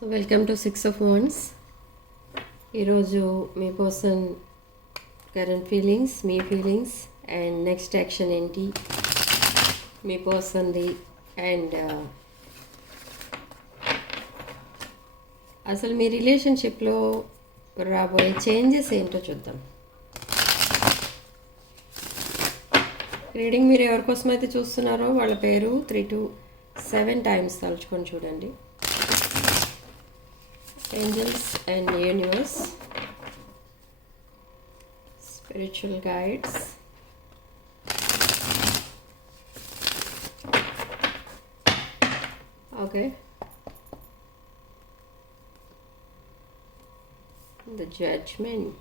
So welcome to 6 of Wands. ఈరోజు మీ person current feelings, మీ ఫీలింగ్స్ అండ్ నెక్స్ట్ యాక్షన్ ఏంటి మీ పర్సన్ది, అండ్ అసలు మీ రిలేషన్షిప్లో రాబోయే చేంజెస్ ఏంటో చూద్దాం. రీడింగ్ మీరు ఎవరికోసం అయితే చూస్తున్నారో వాళ్ళ పేరు 3 to 7 times తలుచుకొని చూడండి. Angels and universe, spiritual guides, okay, the judgment,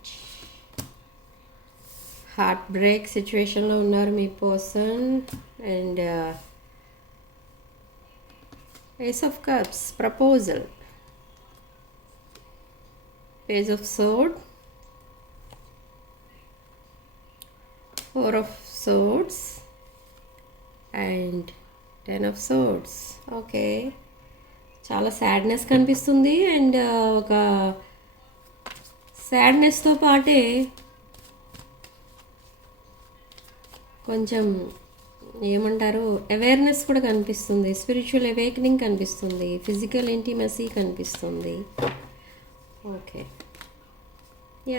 heartbreak situation lo unnaru me person, and Ace of Cups, proposal, Page of Swords, 4 of Swords and 10 of Swords. Okay, చాలా sadness కనిపిస్తుంది. And ఒక సాడ్నెస్తో పాటే కొంచెం ఏమంటారు, awareness కూడా కనిపిస్తుంది. Spiritual awakening కనిపిస్తుంది. ఫిజికల్ ఇంటిమసీ కనిపిస్తుంది. Okay,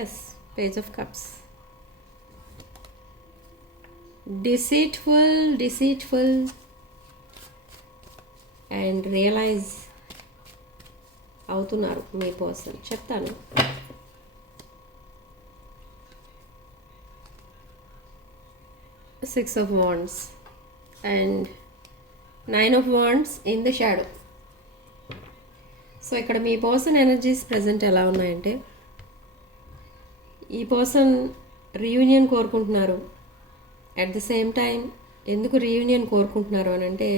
yes, page of cups. Deceitful and realize అవుతున్నారు మీ పర్సన్. చెప్తాను. Six of Wands and 9 of Wands in the shadow. So ఇక్కడ మీ పర్సన్ ఎనర్జీస్ ప్రజెంట్ ఎలా ఉన్నాయంటే, ఈ పర్సన్ రీయూనియన్ కోరుకుంటున్నారు. అట్ ద సేమ్ టైం ఎందుకు రీయూనియన్ కోరుకుంటున్నారు అని అంటే,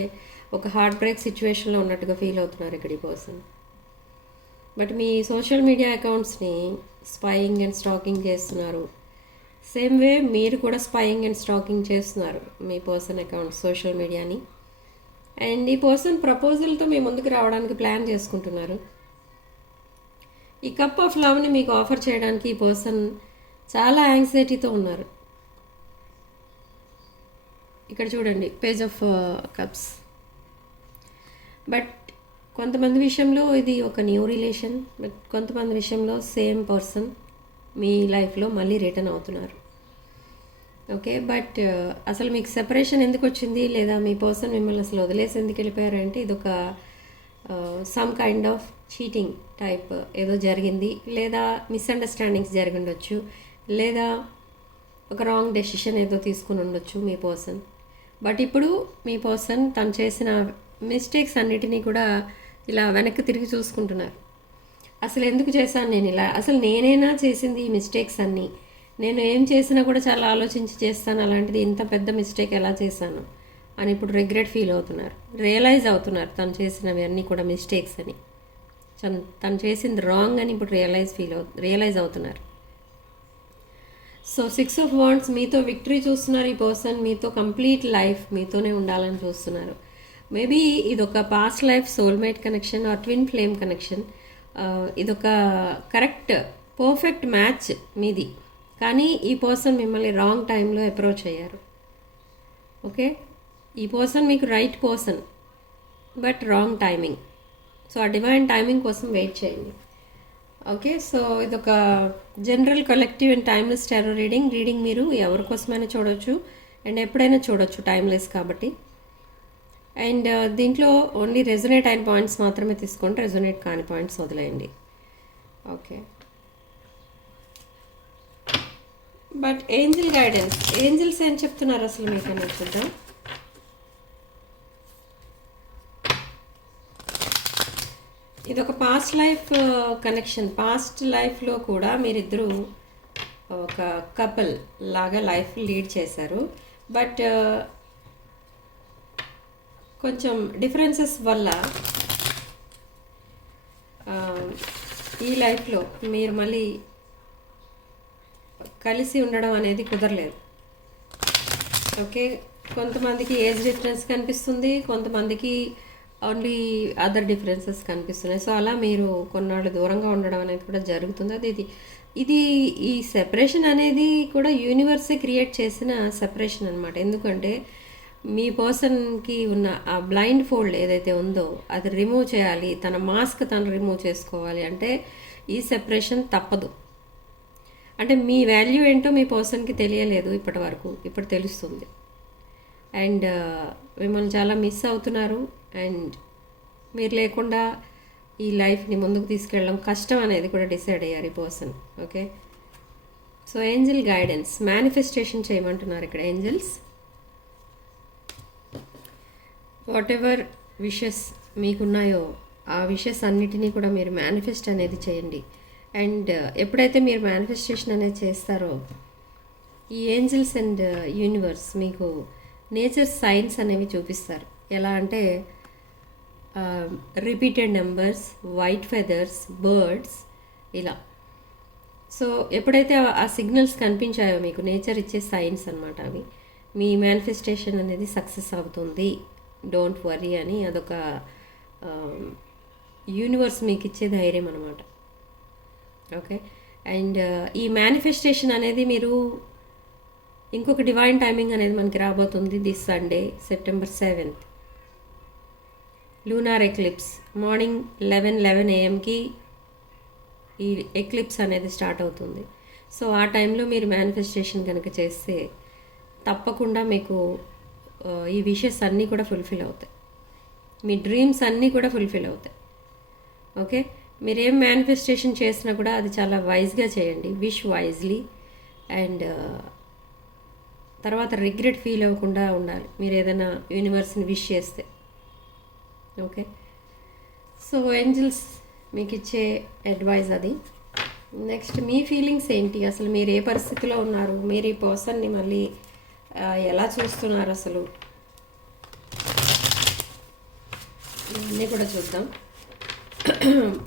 ఒక హార్ట్ బ్రేక్ సిచ్యువేషన్లో ఉన్నట్టుగా ఫీల్ అవుతున్నారు ఇక్కడ ఈ పర్సన్. బట్ మీ సోషల్ మీడియా అకౌంట్స్ని స్పైయింగ్ అండ్ స్టాకింగ్ చేస్తున్నారు. సేమ్ వే మీరు కూడా స్పైయింగ్ అండ్ స్టాకింగ్ చేస్తున్నారు మీ పర్సన్ అకౌంట్ సోషల్ మీడియాని. అండ్ ఈ పర్సన్ ప్రపోజల్తో మీ ముందుకు రావడానికి ప్లాన్ చేసుకుంటున్నారు. ఈ కప్ ఆఫ్ లవ్ని మీకు ఆఫర్ చేయడానికి ఈ పర్సన్ చాలా యాంగ్జైటీతో ఉన్నారు. ఇక్కడ చూడండి, పేజ్ ఆఫ్ కప్స్. బట్ కొంతమంది విషయంలో ఇది ఒక న్యూ రిలేషన్, బట్ కొంతమంది విషయంలో సేమ్ పర్సన్ మీ లైఫ్లో మళ్ళీ రిటర్న్ అవుతున్నారు. ఓకే, బట్ అసలు మీకు సెపరేషన్ ఎందుకు వచ్చింది, లేదా మీ పర్సన్ మిమ్మల్ని అసలు వదిలేసి ఎందుకు వెళ్ళిపోయారంటే, ఇది ఒక some kind of cheating type ఏదో జరిగింది, లేదా మిస్అండర్స్టాండింగ్స్ జరిగి ఉండొచ్చు, లేదా ఒక రాంగ్ డెసిషన్ ఏదో తీసుకుని ఉండొచ్చు మీ పర్సన్. బట్ ఇప్పుడు మీ పర్సన్ తను చేసిన మిస్టేక్స్ అన్నిటినీ కూడా ఇలా వెనక్కి తిరిగి చూసుకుంటున్నారు. అసలు ఎందుకు చేశాను నేను ఇలా, అసలు నేనైనా చేసింది ఈ మిస్టేక్స్ అన్నీ, నేను ఏం చేసినా కూడా చాలా ఆలోచించి చేస్తాను, అలాంటిది ఇంత పెద్ద మిస్టేక్ ఎలా చేశాను అని ఇప్పుడు రిగ్రెట్ ఫీల్ అవుతున్నారు. రియలైజ్ అవుతున్నారు తను చేసినవి అన్నీ కూడా మిస్టేక్స్ అని, తను చేసింది రాంగ్ అని ఇప్పుడు రియలైజ్ అవుతున్నారు. సో 6 of Wands, మీతో విక్టరీ చూస్తున్నారు ఈ పర్సన్. మీతో కంప్లీట్ లైఫ్ మీతోనే ఉండాలని చూస్తున్నారు. మేబీ ఇదొక past life soulmate connection or twin flame connection. ఇదొక కరెక్ట్ పర్ఫెక్ట్ మ్యాచ్ మీది, కానీ ఈ పర్సన్ మిమ్మల్ని రాంగ్ టైంలో అప్రోచ్ అయ్యారు. ఓకే, ఈ పర్సన్ మీకు right person, but wrong timing. So ఆ డివైన్ టైమింగ్ కోసం వెయిట్ చేయండి. ఓకే, సో ఇదొక general collective and timeless tarot reading మీరు ఎవరి కోసమైనా చూడవచ్చు అండ్ ఎప్పుడైనా చూడవచ్చు, టైమ్లెస్ కాబట్టి. అండ్ దీంట్లో ఓన్లీ రెజొనేట్ అయిన పాయింట్స్ మాత్రమే తీసుకోండి, రెజొనేట్ కాని పాయింట్స్ వదిలేయండి. Okay, but angel guidance, angels ఏం చెప్తున్నారు అసలు మీకు అనేది చూద్దాం. ఇది ఒక పాస్ట్ లైఫ్ కనెక్షన్. పాస్ట్ లైఫ్లో కూడా మీరిద్దరూ ఒక కపుల్ లాగా లైఫ్ లీడ్ చేశారు. బట్ కొంచెం డిఫరెన్సెస్ వల్ల ఈ లైఫ్లో మీరు మళ్ళీ కలిసి ఉండడం అనేది కుదరలేదు. ఓకే, కొంతమందికి ఏజ్ డిఫరెన్స్ కనిపిస్తుంది, కొంతమందికి ఓన్లీ అదర్ డిఫరెన్సెస్ కనిపిస్తున్నాయి. సో అలా మీరు కొన్నాళ్ళు దూరంగా ఉండడం అనేది కూడా జరుగుతుంది. ఇది ఈ సెపరేషన్ అనేది కూడా యూనివర్సే క్రియేట్ చేసిన సెపరేషన్ అనమాట. ఎందుకంటే మీ పర్సన్కి ఉన్న ఆ బ్లైండ్ ఫోల్డ్ ఏదైతే ఉందో అది రిమూవ్ చేయాలి, తన మాస్క్ తను రిమూవ్ చేసుకోవాలి అంటే ఈ సెపరేషన్ తప్పదు. అంటే మీ వాల్యూ ఏంటో మీ పర్సన్కి తెలియలేదు ఇప్పటి వరకు, ఇప్పుడు తెలుస్తుంది. అండ్ మిమ్మల్ని చాలా మిస్ అవుతున్నారు. అండ్ మీరు లేకుండా ఈ లైఫ్ని ముందుకు తీసుకెళ్ళడం కష్టం అనేది కూడా డిసైడ్ అయ్యారు ఈ person. Okay, so Angel guidance manifestation చేయమంటున్నారు ఇక్కడ ఏంజల్స్. వాట్ ఎవర్ విషెస్ మీకున్నాయో ఆ విషెస్ అన్నిటినీ కూడా మీరు మేనిఫెస్ట్ అనేది చేయండి. అండ్ ఎప్పుడైతే మీరు మేనిఫెస్టేషన్ అనేది చేస్తారో ఈ ఏంజల్స్ అండ్ యూనివర్స్ మీకు నేచర్ సైన్స్ అనేవి చూపిస్తారు. ఎలా అంటే repeated numbers, white feathers, birds ఇలా. సో ఎప్పుడైతే ఆ సిగ్నల్స్ కనిపించాయో మీకు నేచర్ ఇచ్చే సైన్స్ అనమాట అవి, మీ మేనిఫెస్టేషన్ అనేది సక్సెస్ అవుతుంది, డోంట్ వరీ అని అదొక యూనివర్స్ మీకు ఇచ్చే ధైర్యం అనమాట. ఓకే, అండ్ ఈ మేనిఫెస్టేషన్ అనేది మీరు ఇంకొక డివైన్ టైమింగ్ అనేది మనకి రాబోతుంది this Sunday September 7th. Lunar eclipse morning 11 AM ఈ ఎక్లిప్స్ అనేది స్టార్ట్ అవుతుంది. సో ఆ టైంలో మీరు మేనిఫెస్టేషన్ కనుక చేస్తే తప్పకుండా మీకు ఈ విషెస్ అన్నీ కూడా ఫుల్ఫిల్ అవుతాయి, మీ డ్రీమ్స్ అన్నీ కూడా ఫుల్ఫిల్ అవుతాయి. ఓకే, మీరేం మేనిఫెస్టేషన్ చేసినా కూడా అది చాలా వైజ్గా చేయండి, విష్ వైజ్లీ. అండ్ తర్వాత రిగ్రెట్ ఫీల్ అవ్వకుండా ఉండాలి మీరు ఏదైనా యూనివర్స్ని విష్ చేస్తే. ఓకే, సో ఏంజల్స్ మీకు ఇచ్చే అడ్వైజ్ అది. నెక్స్ట్ మీ ఫీలింగ్స్ ఏంటి, అసలు మీరు ఏ పరిస్థితిలో ఉన్నారు, మీరు ఈ పర్సన్ని మళ్ళీ ఎలా చూస్తున్నారు అసలు, ఇవన్నీ కూడా చూద్దాం.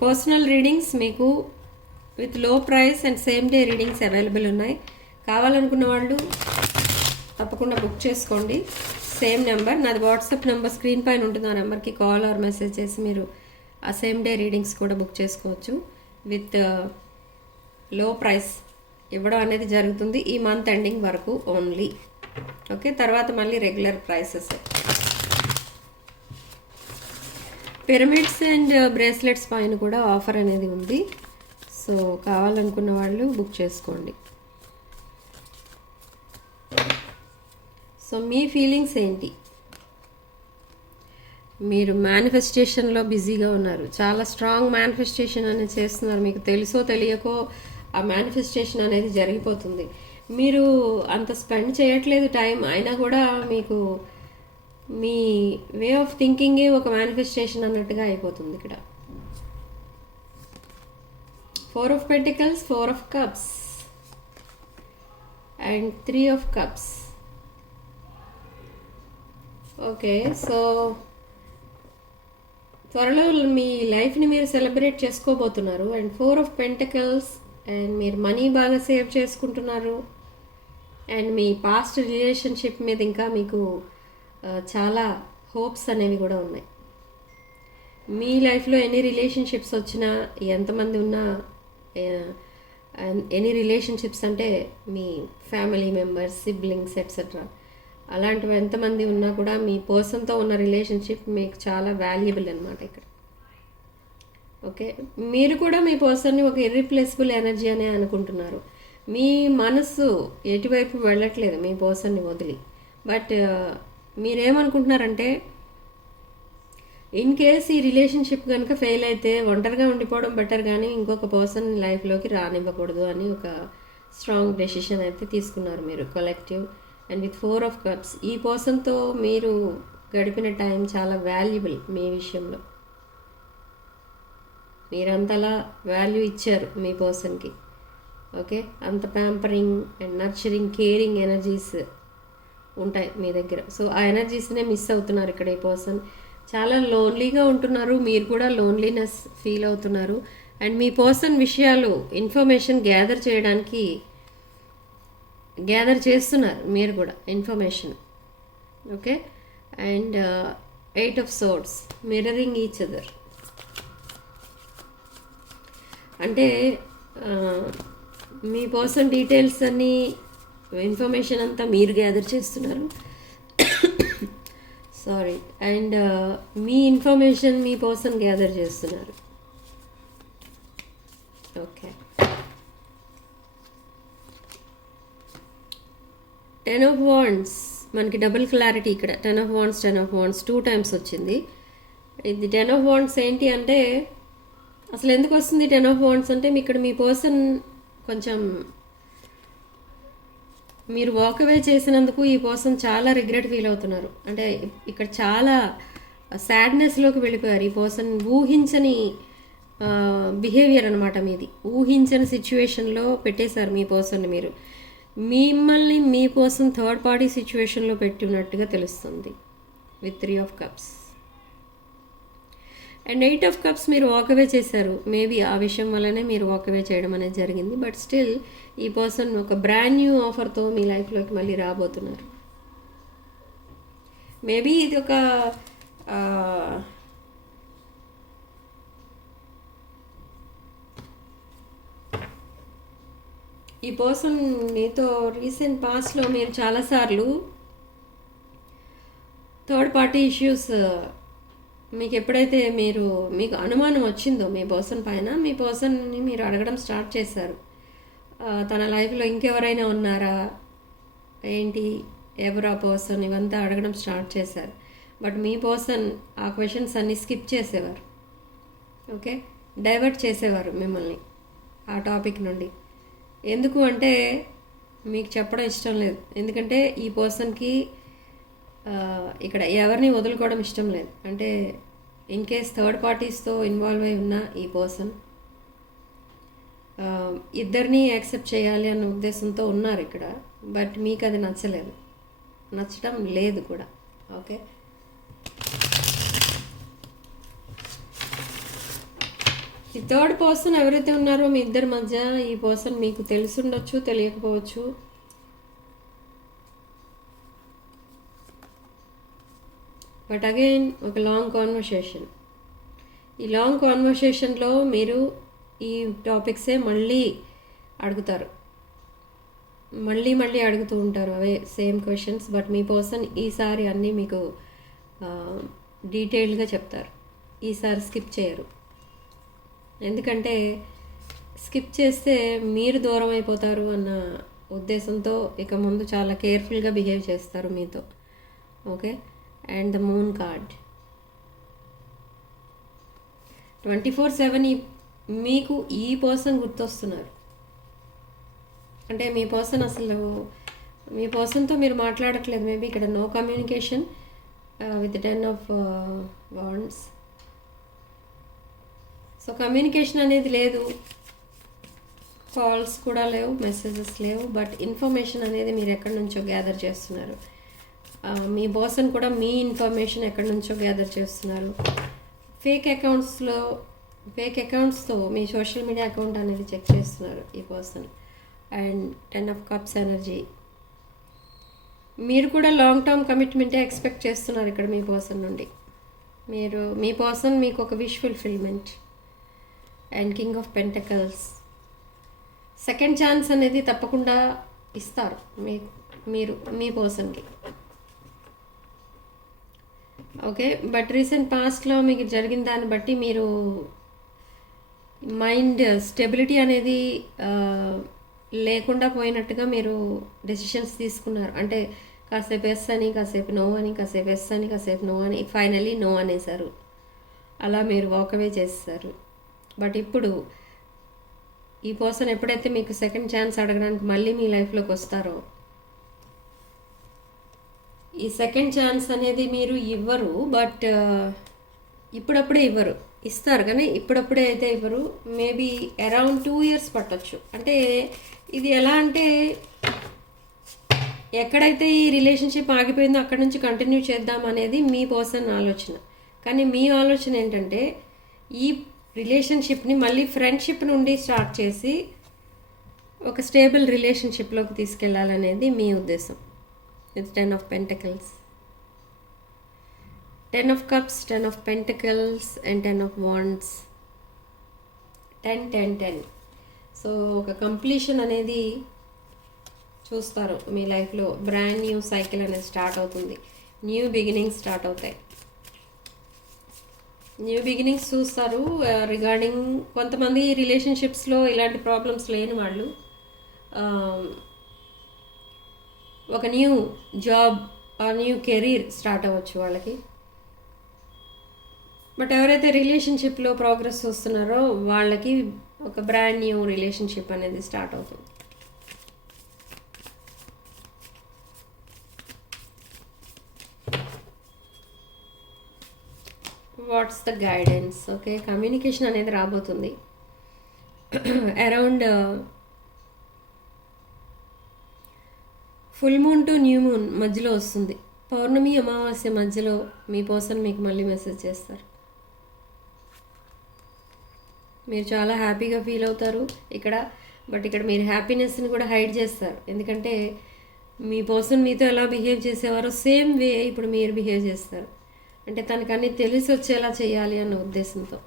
పర్సనల్ రీడింగ్స్ మీకు with low price and same day readings available ఉన్నాయి. కావాలనుకున్న వాళ్ళు తప్పకుండా బుక్ చేసుకోండి. సేమ్ నెంబర్ నాది, వాట్సాప్ నెంబర్ స్క్రీన్ పైన ఉంటుంది, ఆ నెంబర్కి కాల్ ఆర్ మెసేజ్ చేసి మీరు ఆ సేమ్ డే రీడింగ్స్ కూడా బుక్ చేసుకోవచ్చు. విత్ లో ప్రైస్ ఇవ్వడం అనేది జరుగుతుంది ఈ మంత్ ఎండింగ్ వరకు ఓన్లీ. ఓకే, తర్వాత మళ్ళీ regular prices. Pyramids and bracelets పైన కూడా ఆఫర్ అనేది ఉంది. సో కావాలనుకున్న వాళ్ళు బుక్ చేసుకోండి. సో మీ ఫీలింగ్స్ ఏంటి, మీరు మేనిఫెస్టేషన్లో బిజీగా ఉన్నారు, చాలా స్ట్రాంగ్ మేనిఫెస్టేషన్ అనేది చేస్తున్నారు, మీకు తెలుసో తెలియకో ఆ మేనిఫెస్టేషన్ అనేది జరిగిపోతుంది. మీరు అంత స్పెండ్ చేయట్లేదు టైం, అయినా కూడా మీకు మీ వే ఆఫ్ థింకింగే ఒక మేనిఫెస్టేషన్ అన్నట్టుగా అయిపోతుంది ఇక్కడ. 4 of Pentacles, 4 of Cups and 3 of Cups. Okay, so త్వరలో మీ లైఫ్ని మీరు సెలబ్రేట్ చేసుకోబోతున్నారు. అండ్ 4 of Pentacles, అండ్ మీరు మనీ బాగా సేవ్ చేసుకుంటున్నారు. అండ్ మీ పాస్ట్ రిలేషన్షిప్ మీద ఇంకా మీకు చాలా హోప్స్ అనేవి కూడా ఉన్నాయి. మీ లైఫ్లో ఎన్ని రిలేషన్షిప్స్ వచ్చినా, ఎంతమంది ఉన్నా, ఎనీ రిలేషన్షిప్స్ అంటే మీ ఫ్యామిలీ మెంబర్స్, సిబ్లింగ్స్ ఎట్సెట్రా, అలాంటివి ఎంతమంది ఉన్నా కూడా మీ పర్సన్తో ఉన్న రిలేషన్షిప్ మీకు చాలా వాల్యుబుల్ అనమాట ఇక్కడ. ఓకే, మీరు కూడా మీ పర్సన్ని ఒక ఇర్రిప్లేసబుల్ ఎనర్జీ అనే అనుకుంటున్నారు. మీ మనస్సు ఎటువైపు వెళ్ళట్లేదు మీ పర్సన్ని వదిలి. బట్ మీరేమనుకుంటున్నారంటే ఇన్ కేస్ ఈ రిలేషన్షిప్ కనుక ఫెయిల్ అయితే ఒంటరిగా ఉండిపోవడం బెటర్, కానీ ఇంకొక పర్సన్ లైఫ్లోకి రానివ్వకూడదు అని ఒక స్ట్రాంగ్ డెసిషన్ అయితే తీసుకున్నారు మీరు collective. And with 4 of Cups, ఈ పర్సన్తో మీరు గడిపిన టైం చాలా వాల్యుబుల్ మీ విషయంలో. మీరంతలా వాల్యూ ఇచ్చారు మీ పర్సన్కి. ఓకే, అంత pampering and nurturing, caring energies ఉంటాయి మీ దగ్గర. సో ఆ ఎనర్జీస్నే మిస్ అవుతున్నారు ఇక్కడ ఈ పర్సన్. చాలా లోన్లీగా ఉంటున్నారు, మీరు కూడా లోన్లీనెస్ ఫీల్ అవుతున్నారు. అండ్ మీ పర్సన్ విషయాలు ఇన్ఫర్మేషన్ గ్యాదర్ చేస్తున్నారు మీరు కూడా information. Okay, and eight of swords, mirroring each other. అంటే మీ పర్సన్ డీటెయిల్స్ అన్నీ, ఇన్ఫర్మేషన్ అంతా మీరు గ్యాదర్ చేస్తున్నారు. Sorry. And me information me person gather చేస్తున్నారు. ఓకే. 10 ఆఫ్ వాండ్స్, మనకి డబుల్ క్లారిటీ ఇక్కడ. 10 of wands 10 of wands 2 times వచ్చింది. ఇది 10 ఆఫ్ వాండ్స్ ఏంటి అంటే, అసలు ఎందుకు వస్తుంది 10 ఆఫ్ వాండ్స్ అంటే, ఇక్కడ మీ పర్సన్ కొంచెం మీరు వాక్ అవే చేసినందుకు ఈ పర్సన్ చాలా రిగ్రెట్ ఫీల్ అవుతున్నారు. అంటే ఇక్కడ చాలా సాడ్నెస్లోకి వెళ్ళిపోయారు. ఈ పర్సన్ ఊహించని బిహేవియర్ అనమాట మీది. ఊహించని సిచ్యువేషన్లో పెట్టేశారు మీ పర్సన్ని. మీరు మిమ్మల్ని మీ పర్సన్ థర్డ్ పార్టీ సిచ్యువేషన్లో పెట్టినట్టుగా తెలుస్తుంది with 3 of cups. And 8 of cups మీరు వాకవే చేశారు. మేబీ ఆ విషయం వల్లనే మీరు వాకవే చేయడం అనేది జరిగింది. బట్ స్టిల్ ఈ పర్సన్ ఒక బ్రాండ్ న్యూ ఆఫర్తో మీ లైఫ్లోకి మళ్ళీ రాబోతున్నారు. మేబీ ఇది ఒక ఈ పర్సన్ మీతో రీసెంట్ పాస్ట్లో మీరు చాలాసార్లు థర్డ్ పార్టీ ఇష్యూస్, మీకు ఎప్పుడైతే మీకు అనుమానం వచ్చిందో మీ పర్సన్ పైన, మీ పర్సన్ని మీరు అడగడం స్టార్ట్ చేశారు. తన లైఫ్లో ఇంకెవరైనా ఉన్నారా, ఏంటి, ఎవరు ఆ పర్సన్, ఇవంతా అడగడం స్టార్ట్ చేశారు. బట్ మీ పర్సన్ ఆ క్వశ్చన్స్ అన్నీ స్కిప్ చేసేవారు. ఓకే, డైవర్ట్ చేసేవారు మిమ్మల్ని ఆ టాపిక్ నుండి. ఎందుకు అంటే మీకు చెప్పడం ఇష్టం లేదు. ఎందుకంటే ఈ పర్సన్కి ఇక్కడ ఎవరిని వదులుకోవడం ఇష్టం లేదు. అంటే ఇన్ కేస్ థర్డ్ పార్టీస్తో ఇన్వాల్వ్ అయి ఉన్న ఈ పర్సన్ ఇద్దరిని యాక్సెప్ట్ చేయాలి అన్న ఉద్దేశంతో ఉన్నారు ఇక్కడ. బట్ మీకు అది నచ్చలేదు, నచ్చడం లేదు కూడా. ఓకే, ఈ థర్డ్ పర్సన్ ఎవరైతే ఉన్నారో మీ ఇద్దరి మధ్య, ఈ పర్సన్ మీకు తెలుసుండొచ్చు, తెలియకపోవచ్చు. బట్ అగైన్ ఒక లాంగ్ కాన్వర్సేషన్. ఈ లాంగ్ కాన్వర్సేషన్లో మీరు ఈ టాపిక్సే మళ్ళీ అడుగుతారు, మళ్ళీ అడుగుతూ ఉంటారు అవే సేమ్ క్వశ్చన్స్. బట్ మీ పర్సన్ ఈసారి అన్నీ మీకు డీటెయిల్డ్గా చెప్తారు. ఈసారి స్కిప్ చేయరు. ఎందుకంటే స్కిప్ చేస్తే మీరు దూరం అయిపోతారు అన్న ఉద్దేశంతో ఇక ముందు చాలా కేర్ఫుల్గా బిహేవ్ చేస్తారు మీతో. Okay, and the moon card 24/7 మీకు ఈ పర్సన్ గుర్తొస్తున్నారు. అంటే మీ పర్సన్ అసలు మీ పర్సన్తో మీరు మాట్లాడట్లేదు. మేబీ ఇక్కడ no communication with 10 of wands. So communication అనేది లేదు, కాల్స్ కూడా లేవు, మెసేజెస్ లేవు. బట్ ఇన్ఫర్మేషన్ అనేది మీరు ఎక్కడి నుంచో గ్యాదర్ చేస్తున్నారు. మీ పర్సన్ కూడా మీ ఇన్ఫర్మేషన్ ఎక్కడి నుంచో గ్యాదర్ చేస్తున్నారు. ఫేక్ అకౌంట్స్తో మీ సోషల్ మీడియా అకౌంట్ అనేది చెక్ చేస్తున్నారు ఈ person. And 10 of cups energy. మీరు కూడా లాంగ్ టర్మ్ కమిట్మెంటే ఎక్స్పెక్ట్ చేస్తున్నారు ఇక్కడ మీ పర్సన్ నుండి. మీ పర్సన్ మీకు ఒక wish fulfilment. And king of pentacles. Second chance అనేది తప్పకుండా ఇస్తారు మీరు మీ పర్సన్కి. ఓకే, బట్ రీసెంట్ పాస్ట్లో మీకు జరిగిన దాన్ని బట్టి మీరు మైండ్ స్టెబిలిటీ అనేది లేకుండా పోయినట్టుగా మీరు డెసిషన్స్ తీసుకున్నారు. అంటే కాసేపు ఎస్ అని, కాసేపు నో అని, కాసేపు ఎస్ అని, కాసేపు నో అని, ఫైనలీ నో అనేసారు. అలా మీరు వాకవే చేస్తారు. బట్ ఇప్పుడు ఈ పర్సన్ ఎప్పుడైతే మీకు సెకండ్ ఛాన్స్ అడగడానికి మళ్ళీ మీ లైఫ్లోకి వస్తారో, ఈ సెకండ్ ఛాన్స్ అనేది మీరు ఇవ్వరు. బట్ ఇప్పుడప్పుడే ఇవ్వరు, ఇస్తారు కానీ ఇప్పుడప్పుడే అయితే ఇవ్వరు. మేబీ అరౌండ్ 2 years పట్టొచ్చు. అంటే ఇది ఎలా అంటే, ఎక్కడైతే ఈ రిలేషన్షిప్ ఆగిపోయిందో అక్కడ నుంచి కంటిన్యూ చేద్దాం అనేది మీ పర్సన్ ఆలోచన. కానీ మీ ఆలోచన ఏంటంటే ఈ రిలేషన్షిప్ని మళ్ళీ ఫ్రెండ్షిప్ నుండి స్టార్ట్ చేసి ఒక స్టేబుల్ రిలేషన్షిప్లోకి తీసుకెళ్లాలనేది మీ ఉద్దేశం. It's 10 of pentacles. 10 of cups, 10 of pentacles and 10 of wands. 10 10 10. So ఒక కంప్లీషన్ అనేది చూస్తారు మీ లైఫ్లో. బ్రాండ్ న్యూ సైకిల్ అనేది స్టార్ట్ అవుతుంది. న్యూ బిగినింగ్స్ స్టార్ట్ అవుతాయి. న్యూ బిగినింగ్స్ చూస్తారు. రిగార్డింగ్ కొంతమంది రిలేషన్షిప్స్లో ఇలాంటి ప్రాబ్లమ్స్ లేని వాళ్ళు ఒక న్యూ జాబ్ ఆ న్యూ కెరీర్ స్టార్ట్ అవ్వచ్చు వాళ్ళకి. బట్ ఎవరైతే రిలేషన్షిప్లో ప్రోగ్రెస్ వస్తున్నారో వాళ్ళకి ఒక బ్రాండ్ న్యూ రిలేషన్షిప్ అనేది స్టార్ట్ అవుతుంది. What's the guidance? Okay, communication అనేది రాబోతుంది. Around full moon to new moon మధ్యలో వస్తుంది. పౌర్ణమి అమావాస్య మధ్యలో మీ పర్సన్ మీకు మళ్ళీ మెసేజ్ చేస్తారు. మీరు చాలా హ్యాపీగా ఫీల్ అవుతారు ఇక్కడ. బట్ ఇక్కడ మీరు హ్యాపీనెస్ని కూడా హైడ్ చేస్తారు. ఎందుకంటే మీ పర్సన్ మీతో ఎలా బిహేవ్ చేసేవారో సేమ్ వే ఇప్పుడు మీరు బిహేవ్ చేస్తారు. అంటే తనకన్నీ తెలిసి వచ్చేలా చేయాలి అన్న ఉద్దేశంతో.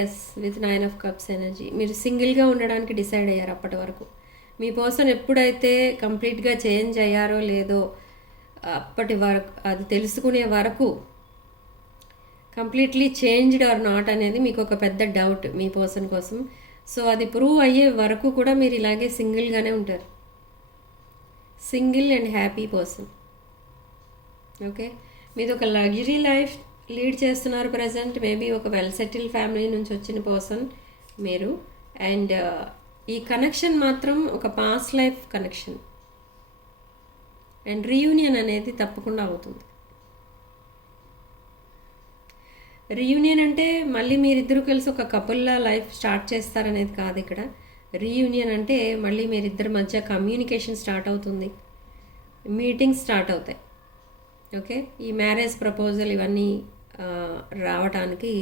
Yes, with 9 of cups energy మీరు సింగిల్గా ఉండడానికి డిసైడ్ అయ్యారు అప్పటి వరకు. మీ పర్సన్ ఎప్పుడైతే కంప్లీట్గా చేంజ్ అయ్యారో లేదో అప్పటి వరకు, అది తెలుసుకునే వరకు కంప్లీట్లీ చేంజ్డ్ ఆర్ నాట్ అనేది మీకు ఒక పెద్ద డౌట్ మీ పర్సన్ కోసం. సో అది ప్రూవ్ అయ్యే వరకు కూడా మీరు ఇలాగే సింగిల్గానే ఉంటారు. Single and happy person. Okay, మీది ఒక లగ్జరీ లైఫ్ లీడ్ చేస్తున్నారు ప్రజెంట్. మేబీ ఒక వెల్ సెటిల్ ఫ్యామిలీ నుంచి వచ్చిన పర్సన్ మీరు. అండ్ ఈ కనెక్షన్ మాత్రం ఒక past life connection. And reunion అనేది తప్పకుండా అవుతుంది. రీయూనియన్ అంటే మళ్ళీ మీరిద్దరూ కలిసి ఒక కపుల్లా లైఫ్ స్టార్ట్ చేస్తారనేది కాదు ఇక్కడ. రీయూనియన్ అంటే మళ్ళీ మీరిద్దరి మధ్య కమ్యూనికేషన్ స్టార్ట్ అవుతుంది, మీటింగ్స్ స్టార్ట్ అవుతాయి. ఓకే, ఈ మ్యారేజ్ ప్రపోజల్ ఇవన్నీ రావడానికి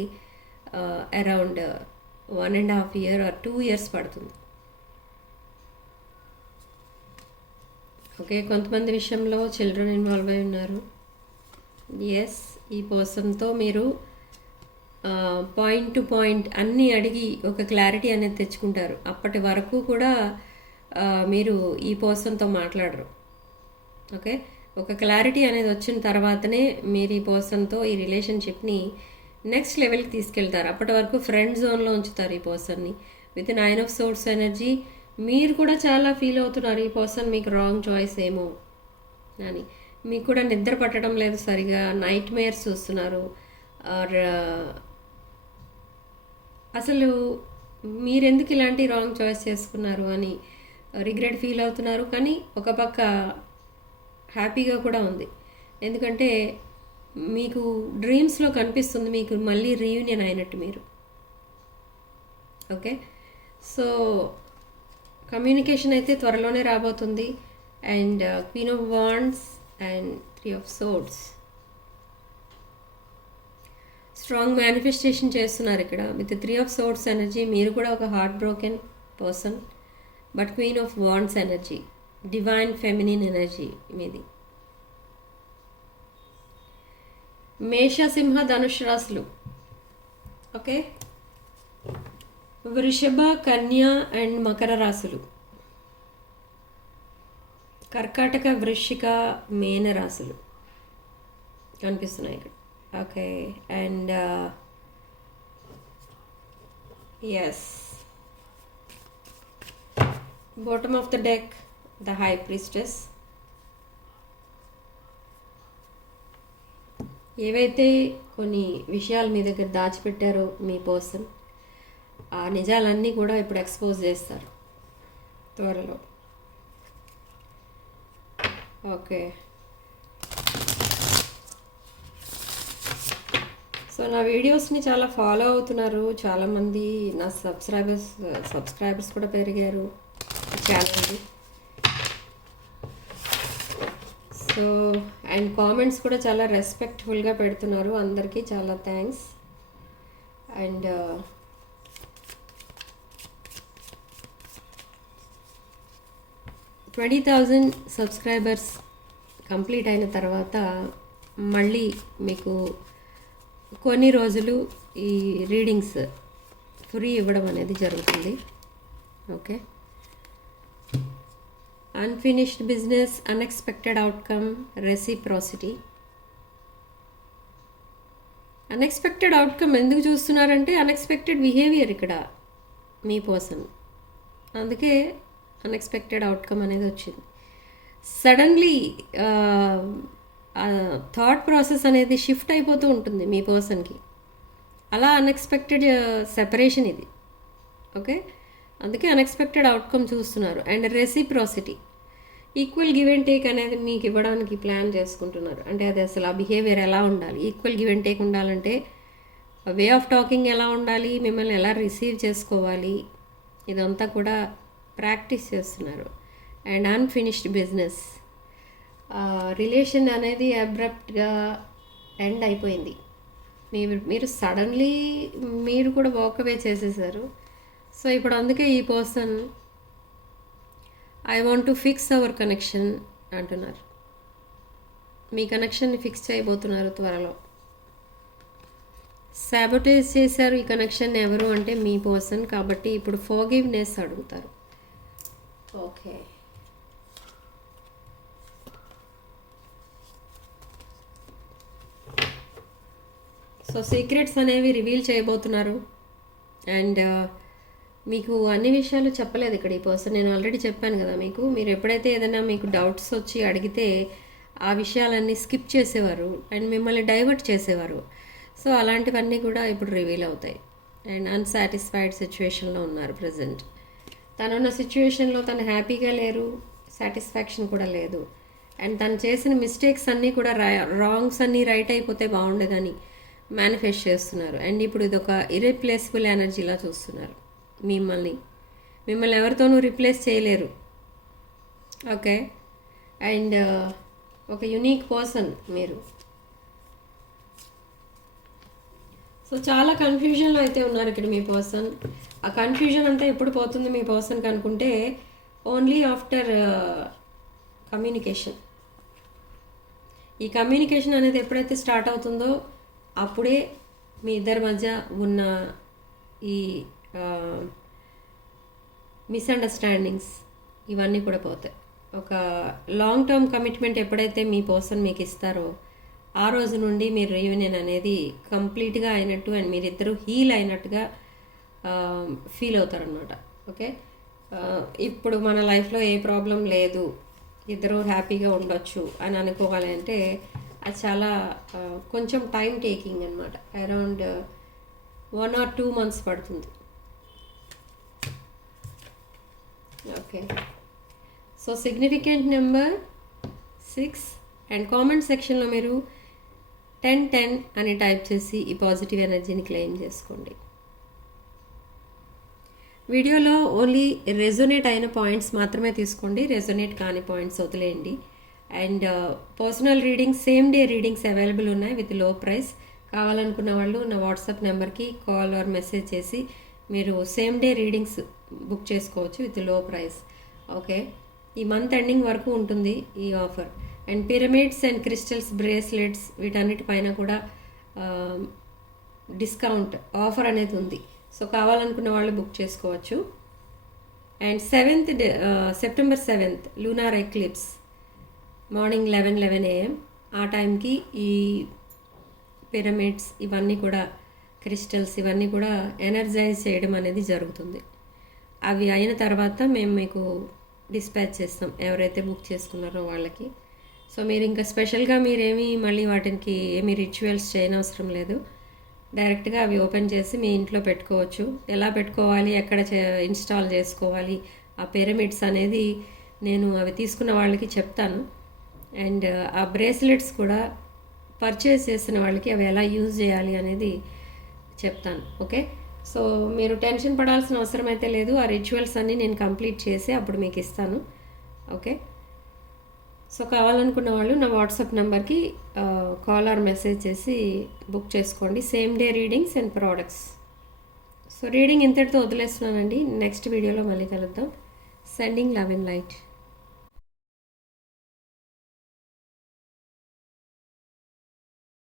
అరౌండ్ 1.5 year or 2 years పడుతుంది. ఓకే, కొంతమంది విషయంలో చిల్డ్రన్ ఇన్వాల్వ్ అయి ఉన్నారు. ఎస్, ఈ పర్సన్తో మీరు పాయింట్ టు పాయింట్ అన్నీ అడిగి ఒక క్లారిటీ అనేది తెచ్చుకుంటారు. అప్పటి వరకు కూడా మీరు ఈ పర్సన్తో మాట్లాడరు. ఓకే, ఒక క్లారిటీ అనేది వచ్చిన తర్వాతనే మీరు ఈ పర్సన్తో ఈ రిలేషన్షిప్ని నెక్స్ట్ లెవెల్కి తీసుకెళ్తారు. అప్పటి వరకు ఫ్రెండ్ జోన్లో ఉంచుతారు ఈ పర్సన్ని. విత్ 9 of swords ఎనర్జీ మీరు కూడా చాలా ఫీల్ అవుతున్నారు ఈ పర్సన్ మీకు రాంగ్ చాయిస్ ఏమో అని. మీకు కూడా నిద్ర పట్టడం లేదు సరిగా, నైట్ మేర్స్ చూస్తున్నారు. ఆర్ అసలు మీరెందుకు ఇలాంటి రాంగ్ చాయిస్ చేసుకున్నారు అని రిగ్రెట్ ఫీల్ అవుతున్నారు. కానీ ఒక పక్క హ్యాపీగా కూడా ఉంది. ఎందుకంటే మీకు డ్రీమ్స్లో కనిపిస్తుంది మీకు మళ్ళీ రీయూనియన్ అయినట్టు మీరు. ఓకే, సో కమ్యూనికేషన్ అయితే త్వరలోనే రాబోతుంది. And queen of wands and 3 of swords strong manifestation చేస్తున్నారు ఇక్కడ. విత్ 3 of swords ఎనర్జీ మీరు కూడా ఒక heart broken person. But queen of wands energy divine feminine energy మీది. మేష, సింహ, ధనుష్ రాశులు. ఓకే, వృషభ, కన్య అండ్ మకర రాశులు. కర్కాటక, వృశ్చిక, మేన రాశులు కనిపిస్తున్నాయి ఇక్కడ. Okay, and yes, bottom of the deck the high priestess. ఏవైతే కొన్ని విషయాలు మీ దగ్గర దాచిపెట్టారో మీ పర్సన్, ఆ నిజాలన్నీ కూడా ఇప్పుడు ఎక్స్పోజ్ చేస్తారు త్వరలో. ఓకే, సో నా వీడియోస్ని చాలా ఫాలో అవుతున్నారు చాలామంది. నా సబ్స్క్రైబర్స్ కూడా పెరిగారు ఛానల్కి. సో అండ్ కామెంట్స్ కూడా చాలా రెస్పెక్ట్ఫుల్గా పెడుతున్నారు. అందరికీ చాలా థ్యాంక్స్. అండ్ 20,000 సబ్స్క్రైబర్స్ కంప్లీట్ అయిన తర్వాత మళ్ళీ మీకు కొన్ని రోజులు ఈ రీడింగ్స్ ఫ్రీ ఇవ్వడం అనేది జరుగుతుంది. Okay, unfinished business, unexpected outcome, reciprocity. Unexpected outcome ఎందుకు చూస్తున్నారంటే అన్ఎక్స్పెక్టెడ్ బిహేవియర్ ఇక్కడ మీ పర్సన్, అందుకే అన్ఎక్స్పెక్టెడ్ అవుట్కమ్ అనేది వచ్చింది. సడన్లీ థాట్ ప్రాసెస్ అనేది షిఫ్ట్ అయిపోతూ ఉంటుంది మీ పర్సన్కి, అలా అన్ఎక్స్పెక్టెడ్ సెపరేషన్ ఇది. ఓకే, అందుకే అన్ఎక్స్పెక్టెడ్ అవుట్కమ్ చూస్తున్నారు. And reciprocity, equal give and take అనేది మీకు ఇవ్వడానికి ప్లాన్ చేసుకుంటున్నారు. అంటే అది అసలు ఆ బిహేవియర్ ఎలా ఉండాలి, ఈక్వల్ గివ్ అండ్ టేక్ ఉండాలంటే వే ఆఫ్ టాకింగ్ ఎలా ఉండాలి, మిమ్మల్ని ఎలా రిసీవ్ చేసుకోవాలి, ఇదంతా కూడా ప్రాక్టీస్ చేస్తున్నారు. అండ్ అన్ఫినిష్డ్ బిజినెస్, రిలేషన్ అనేది అబ్రప్ట్గా ఎండ్ అయిపోయింది. మీరు సడన్లీ మీరు కూడా వాకవే చేసేసారు. సో ఇప్పుడు అందుకే ఈ person I want to fix our connection అంటున్నారు. మీ కనెక్షన్ని ఫిక్స్ చేయబోతున్నారు త్వరలో. సాబోటేజ్ చేశారు ఈ కనెక్షన్ ఎవరు అంటే మీ పర్సన్, కాబట్టి ఇప్పుడు ఫర్గివ్నెస్ అడుగుతారు. ఓకే, సో సీక్రెట్స్ అనేవి రివీల్ చేయబోతున్నారు. అండ్ మీకు అన్ని విషయాలు చెప్పలేదు ఇక్కడ ఈ పర్సన్. నేను ఆల్రెడీ చెప్పాను కదా మీకు, మీరు ఎప్పుడైతే ఏదైనా మీకు డౌట్స్ వచ్చి అడిగితే ఆ విషయాలన్నీ స్కిప్ చేసేవారు అండ్ మిమ్మల్ని డైవర్ట్ చేసేవారు. సో అలాంటివన్నీ కూడా ఇప్పుడు రివీల్ అవుతాయి. అండ్ అన్సాటిస్ఫైడ్ సిచ్యువేషన్లో ఉన్నారు ప్రజెంట్. తనున్న సిచ్యువేషన్లో తను హ్యాపీగా లేరు, సాటిస్ఫాక్షన్ కూడా లేదు. అండ్ తను చేసిన మిస్టేక్స్ అన్నీ కూడా రాంగ్స్ అన్నీ రైట్ అయిపోతే బాగుండేదని మేనిఫెస్ట్ చేస్తున్నారు. అండ్ ఇప్పుడు ఇది ఒక ఇర్రిప్లేసిబుల్ ఎనర్జీలా చూస్తున్నారు. మిమ్మల్ని ఎవరితోనూ రిప్లేస్ చేయలేరు. ఓకే, అండ్ ఒక యునీక్ పర్సన్ మీరు. సో చాలా కన్ఫ్యూజన్లో అయితే ఉన్నారు ఇక్కడ మీ పర్సన్. ఆ కన్ఫ్యూజన్ అంతా ఎప్పుడు పోతుంది మీ పర్సన్కి అనుకుంటే ఓన్లీ ఆఫ్టర్ కమ్యూనికేషన్. ఈ కమ్యూనికేషన్ అనేది ఎప్పుడైతే స్టార్ట్ అవుతుందో అప్పుడే మీ ఇద్దరి మధ్య ఉన్న ఈ మిస్అండర్స్టాండింగ్స్ ఇవన్నీ కూడా పోతాయి. ఒక లాంగ్ టర్మ్ కమిట్మెంట్ ఎప్పుడైతే మీ పర్సన్ మీకు ఇస్తారో ఆ రోజు నుండి మీరు రీయూనియన్ అనేది కంప్లీట్గా అయినట్టు అండ్ మీరిద్దరూ హీల్ అయినట్టుగా ఫీల్ అవుతారనమాట. ఓకే, ఇప్పుడు మన లైఫ్లో ఏ ప్రాబ్లం లేదు, ఇద్దరూ హ్యాపీగా ఉండొచ్చు అని అనుకోవాలి అంటే అది చాలా కొంచెం టైం టేకింగ్ అనమాట. అరౌండ్ 1 or 2 months పడుతుంది. Okay, so significant number 6 and comment సెక్షన్లో మీరు 1010 అని టైప్ చేసి ఈ పాజిటివ్ ఎనర్జీని క్లెయిమ్ చేసుకోండి. వీడియోలో ఓన్లీ రెజొనేట్ అయిన పాయింట్స్ మాత్రమే తీసుకోండి, రెజొనేట్ కాని పాయింట్స్ వదిలేయండి. And personal readings, same day readings available ఉన్నాయి విత్ లో ప్రైస్. కావాలనుకున్న వాళ్ళు నా వాట్సాప్ నెంబర్కి కాల్ ఆర్ మెసేజ్ చేసి మీరు సేమ్ డే రీడింగ్స్ బుక్ చేసుకోవచ్చు విత్ లో ప్రైస్. ఓకే, ఈ మంత్ ఎండింగ్ వరకు ఉంటుంది ఈ offer. And pyramids and crystals, bracelets వీటన్నిటిపైన కూడా డిస్కౌంట్ ఆఫర్ అనేది ఉంది. సో కావాలనుకున్న వాళ్ళు బుక్ చేసుకోవచ్చు. And September 7th lunar eclipse morning 11 AM ఆ టైంకి ఈ పిరమిడ్స్ ఇవన్నీ కూడా క్రిస్టల్స్ ఇవన్నీ కూడా ఎనర్జైజ్ చేయడం అనేది జరుగుతుంది. అవి అయిన తర్వాత మేము మీకు డిస్పాచ్ చేస్తాం ఎవరైతే బుక్ చేసుకున్నారో వాళ్ళకి. సో మీరు ఇంకా స్పెషల్గా మీరేమీ మళ్ళీ వాటికి ఏమీ రిచువల్స్ చేయనవసరం లేదు. డైరెక్ట్గా అవి ఓపెన్ చేసి మీ ఇంట్లో పెట్టుకోవచ్చు. ఎలా పెట్టుకోవాలి, ఎక్కడ ఇన్స్టాల్ చేసుకోవాలి ఆ పిరమిడ్స్ అనేది నేను అవి తీసుకున్న వాళ్ళకి చెప్తాను. అండ్ ఆ బ్రేస్లెట్స్ కూడా పర్చేస్ చేసిన వాళ్ళకి అవి ఎలా యూజ్ చేయాలి అనేది చెప్తాను. ఓకే, సో మీరు టెన్షన్ పడాల్సిన అవసరం అయితే లేదు. ఆ రిచువల్స్ అన్నీ నేను కంప్లీట్ చేసి అప్పుడు మీకు ఇస్తాను. ఓకే, సో కావాలనుకున్న వాళ్ళు నా వాట్సాప్ నెంబర్కి కాల్ ఆర్ మెసేజ్ చేసి బుక్ చేసుకోండి. Same day readings and products. So reading ఇంతటితో వదిలేస్తున్నానండి. నెక్స్ట్ వీడియోలో మళ్ళీ కలుద్దాం. Sending love and light.